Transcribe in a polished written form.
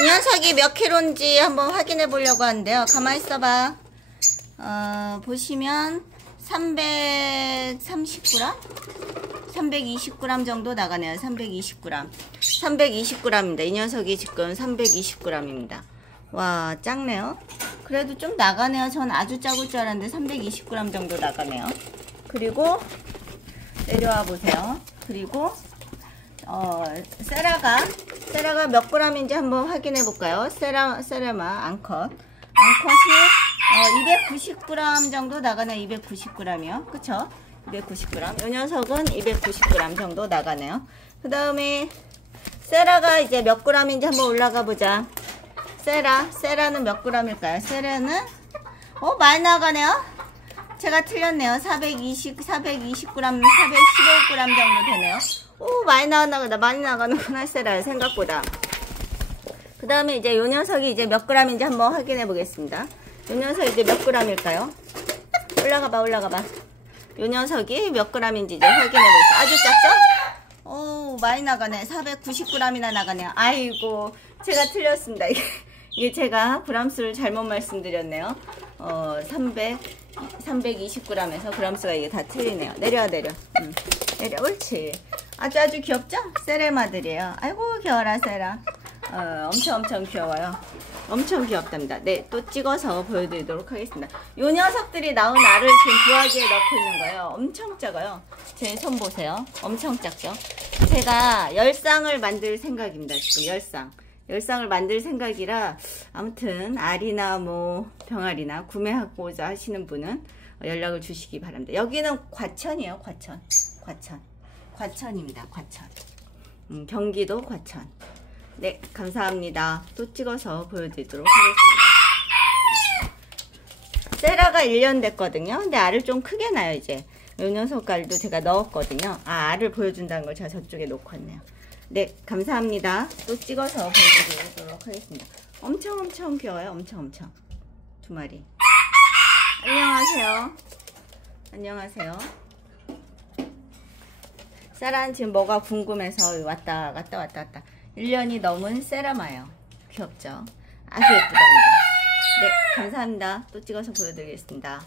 이 녀석이 몇 킬로인지 한번 확인해 보려고 하는데요. 가만히 있어봐. 보시면 330g? 320g 정도 나가네요. 320g. 320g입니다. 이 녀석이 지금 320g입니다. 와, 작네요. 그래도 좀 나가네요. 전 아주 작을 줄 알았는데 320g 정도 나가네요. 그리고 내려와 보세요. 그리고 세라가 몇 g인지 한번 확인해 볼까요? 세라마 앙컷. 앙컷이 290g 정도 나가네요. 290g이요. 그쵸? 290g. 이 녀석은 290g 정도 나가네요. 그 다음에 세라가 이제 몇 g인지 한번 올라가 보자. 세라는 몇 g일까요? 세라는 많이 나가네요. 제가 틀렸네요. 415g, 415g 정도 되네요. 오, 많이 나가는구나, 세라. 생각보다. 그 다음에 이제 요 녀석이 이제 몇 g인지 한번 확인해 보겠습니다. 요 녀석이 이제 몇 g일까요? 올라가봐. 요 녀석이 몇 g인지 이제 확인해 보겠습니다. 아주 작죠? 오, 많이 나가네. 490g이나 나가네요. 아이고, 제가 틀렸습니다. 이게 제가 그람수를 잘못 말씀드렸네요. 320g에서 그람수가 이게 다 틀리네요. 내려. 내려, 옳지. 아주 귀엽죠? 세레마들이에요. 아이고, 귀여워라, 세라. 엄청 귀여워요. 엄청 귀엽답니다. 네, 또 찍어서 보여드리도록 하겠습니다. 요 녀석들이 낳은 알을 지금 부화기에 넣고 있는 거예요. 엄청 작아요. 제 손 보세요. 엄청 작죠? 제가 열상을 만들 생각입니다. 지금 열상을 만들 생각이라 아무튼 알이나 뭐 병아리나 구매하고자 하시는 분은 연락을 주시기 바랍니다. 여기는 과천이에요. 과천입니다. 과천. 경기도 과천. 네, 감사합니다. 또 찍어서 보여드리도록 하겠습니다. 세라가 1년 됐거든요. 근데 알을 좀 크게 낳아요. 이제 요 녀석 알도 제가 넣었거든요. 알을 보여준다는 걸 제가 저쪽에 놓고 왔네요. 네, 감사합니다. 또 찍어서 보여드리도록 하겠습니다. 엄청 귀여워요. 엄청. 두 마리. 안녕하세요. 세라는 지금 뭐가 궁금해서 왔다. 1년이 넘은 세라마예요. 귀엽죠? 아주 예쁘답니다. 네, 감사합니다. 또 찍어서 보여드리겠습니다.